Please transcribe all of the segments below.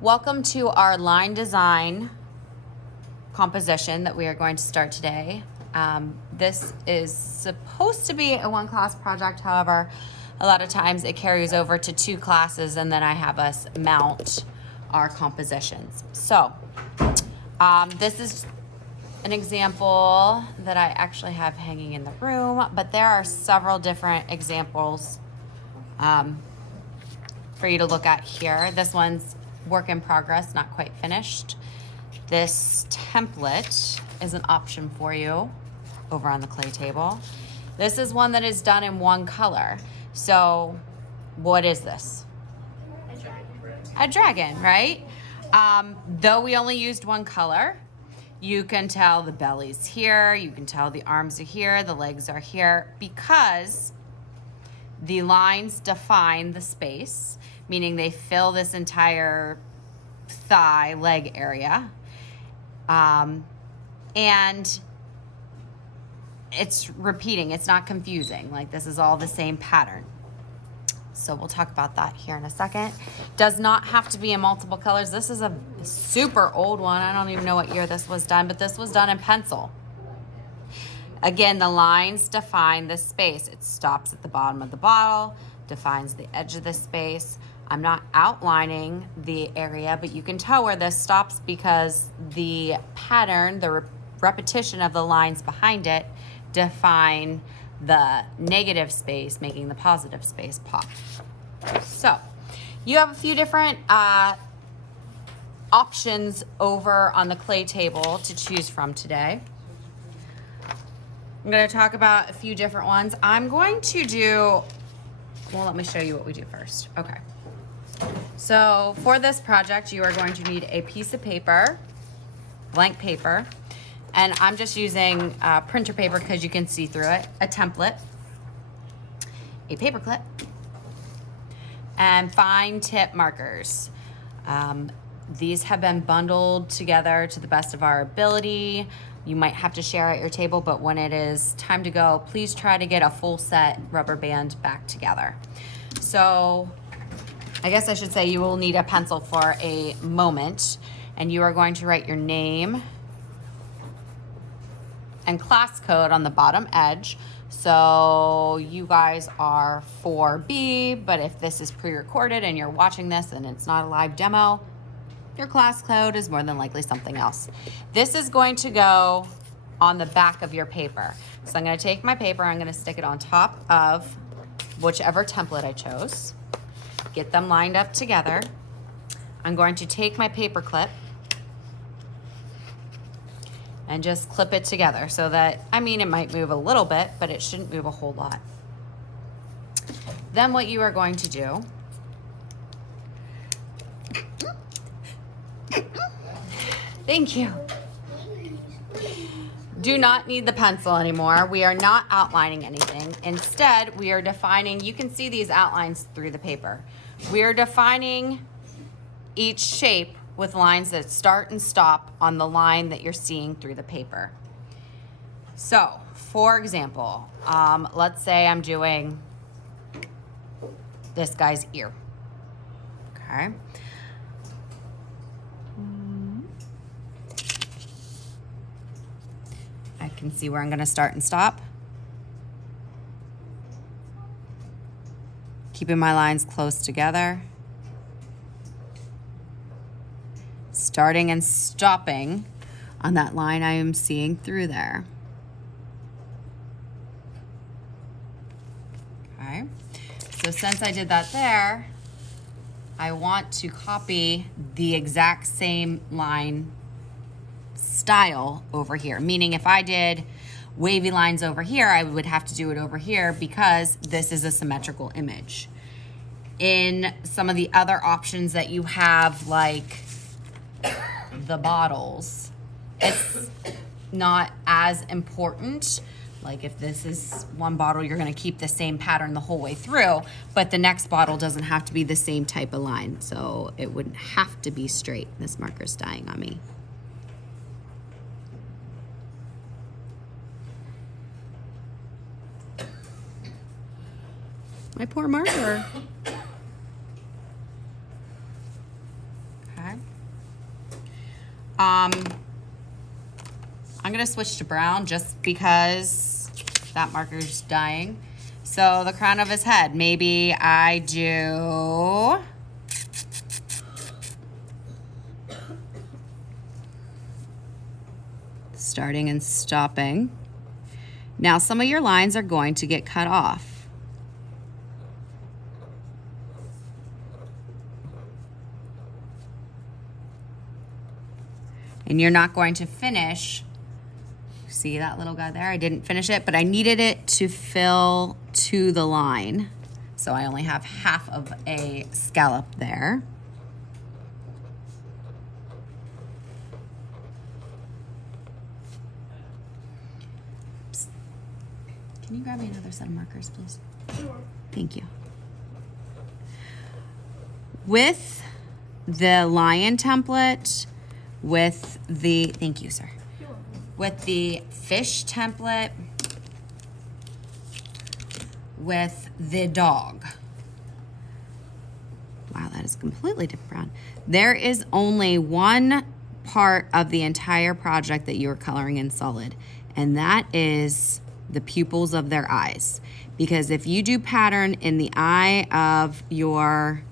Welcome to our line design composition that we are going to start today. This is supposed to be a one class project. However, a lot of times it carries over to 2 classes and then I have us mount our compositions. So this is an example that I actually have hanging in the room, but there are several different examples for you to look at here. This one's work in progress, not quite finished. This template is an option for you over on the clay table. This is one that is done in one color. So what is this? A dragon, right? Though we only used one color, you can tell the belly's here, you can tell the arms are here, the legs are here, because the lines define the space, meaning they fill this entire thigh, leg area. And it's repeating, it's not confusing. Like, this is all the same pattern. So we'll talk about that here in a second. Does not have to be in multiple colors. This is a super old one. I don't even know what year this was done, but this was done in pencil. Again, the lines define the space. It stops at the bottom of the bottle, defines the edge of the space. I'm not outlining the area, but you can tell where this stops because the pattern, the repetition of the lines behind it define the negative space, making the positive space pop. So you have a few different options over on the clay table to choose from today. I'm going to talk about a few different ones. I'm going to do, well, let me show you what we do first. Okay. So for this project, you are going to need a piece of paper, blank paper, and I'm just using printer paper because you can see through it, a template, a paper clip, and fine tip markers. These have been bundled together to the best of our ability. You might have to share at your table, but when it is time to go, please try to get a full set rubber band back together. So I guess I should say you will need a pencil for a moment, and you are going to write your name and class code on the bottom edge. So you guys are 4B, but if this is pre-recorded and you're watching this and it's not a live demo, your class code is more than likely something else. This is going to go on the back of your paper. So I'm going to take my paper, I'm going to stick it on top of whichever template I chose, get them lined up together. I'm going to take my paper clip and just clip it together so that, I mean, it might move a little bit, but it shouldn't move a whole lot. Then what you are going to do, thank you. Do not need the pencil anymore. We are not outlining anything. Instead, we are defining, you can see these outlines through the paper. We are defining each shape with lines that start and stop on the line that you're seeing through the paper. So, for example, let's say I'm doing this guy's ear. Okay. I can see where I'm going to start and stop. Keeping my lines close together. Starting and stopping on that line I am seeing through there. Okay. So since I did that there, I want to copy the exact same line style over here. Meaning if I did wavy lines over here, I would have to do it over here because this is a symmetrical image. In some of the other options that you have, like the bottles, it's not as important. Like if this is one bottle, you're going to keep the same pattern the whole way through, but the next bottle doesn't have to be the same type of line. So it wouldn't have to be straight. This marker's dying on me. My poor marker. Okay. I'm gonna switch to brown just because that marker's dying. So the crown of his head, maybe I do starting and stopping. Now some of your lines are going to get cut off. And you're not going to finish. See that little guy there? I didn't finish it, but I needed it to fill to the line. So I only have half of a scallop there. Psst. Can you grab me another set of markers, please? Sure. Thank you. With the lion template, with the, thank you, sir. With the fish template, with the dog. Wow, that is completely different brown. There is only one part of the entire project that you are coloring in solid, and that is the pupils of their eyes. Because if you do pattern in the eye of your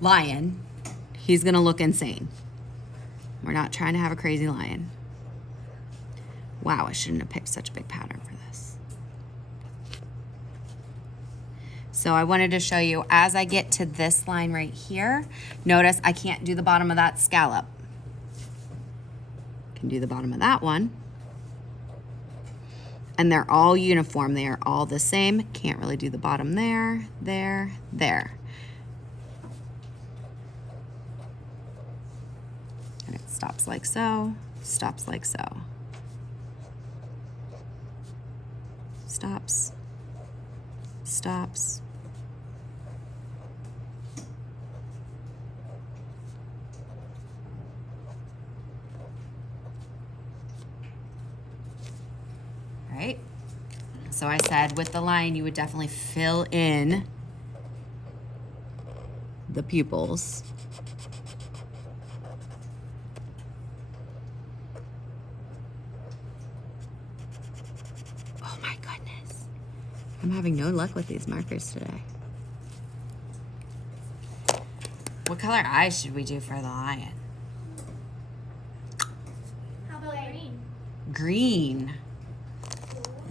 lion, he's gonna look insane. We're not trying to have a crazy lion. Wow, I shouldn't have picked such a big pattern for this. So I wanted to show you, as I get to this line right here, notice I can't do the bottom of that scallop. Can do the bottom of that one. And they're all uniform, they are all the same. Can't really do the bottom there, there, there. And it stops like so, stops like so. Stops, stops. All right. So I said with the line, you would definitely fill in the pupils. Oh my goodness. I'm having no luck with these markers today. What color eyes should we do for the lion? How about green? Green.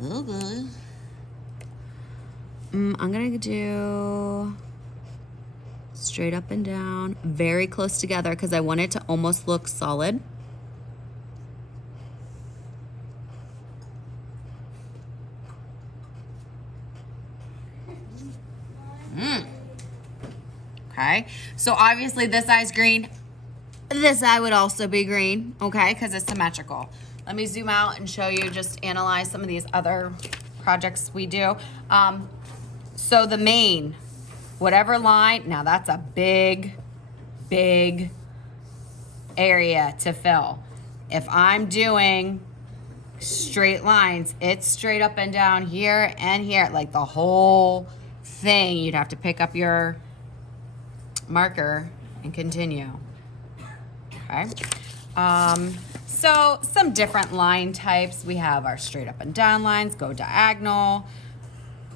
Okay. I'm gonna do straight up and down, very close together because I want it to almost look solid. Okay, so obviously this eye's green. This eye would also be green, okay, because it's symmetrical. Let me zoom out and show you, just analyze some of these other projects we do. So the mane, whatever line, now that's a big, big area to fill. If I'm doing straight lines, it's straight up and down here and here, like the whole thing. You'd have to pick up your marker and continue. Okay. So some different line types. We have our straight up and down lines, go diagonal.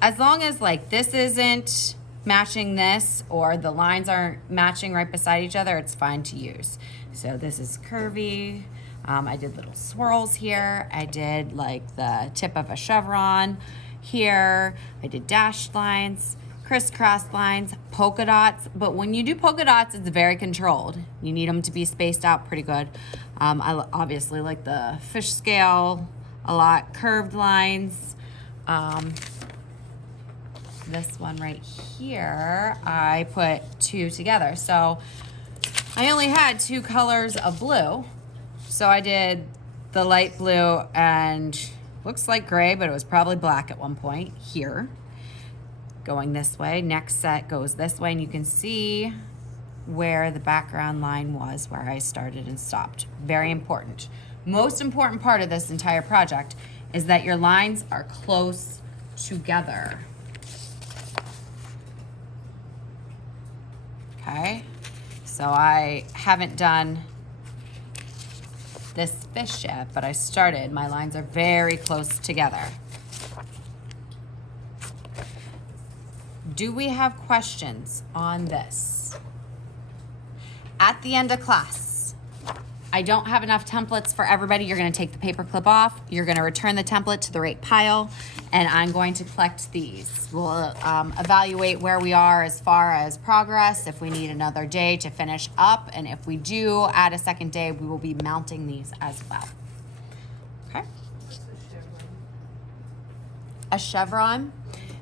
As long as like this isn't matching this or the lines aren't matching right beside each other, it's fine to use. So this is curvy. I did little swirls here. I did like the tip of a chevron here. I did dashed lines, crisscross lines, polka dots. But when you do polka dots, it's very controlled. You need them to be spaced out pretty good. I obviously like the fish scale a lot. Curved lines. This one right here, I put two together. So I only had two colors of blue. So I did the light blue and looks like gray, but it was probably black at one point here. Going this way, next set goes this way, and you can see where the background line was, where I started and stopped. Very important. Most important part of this entire project is that your lines are close together. Okay, so I haven't done this fish yet, but I started. My lines are very close together. Do we have questions on this? At the end of class, I don't have enough templates for everybody. You're gonna take the paper clip off. You're gonna return the template to the right pile, and I'm going to collect these. We'll evaluate where we are as far as progress, if we need another day to finish up, and if we do add a second day, we will be mounting these as well. Okay? A chevron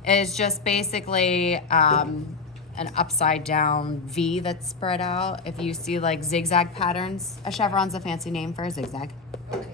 is just basically an upside down V that's spread out. If you see like zigzag patterns, a chevron's a fancy name for a zigzag. Okay.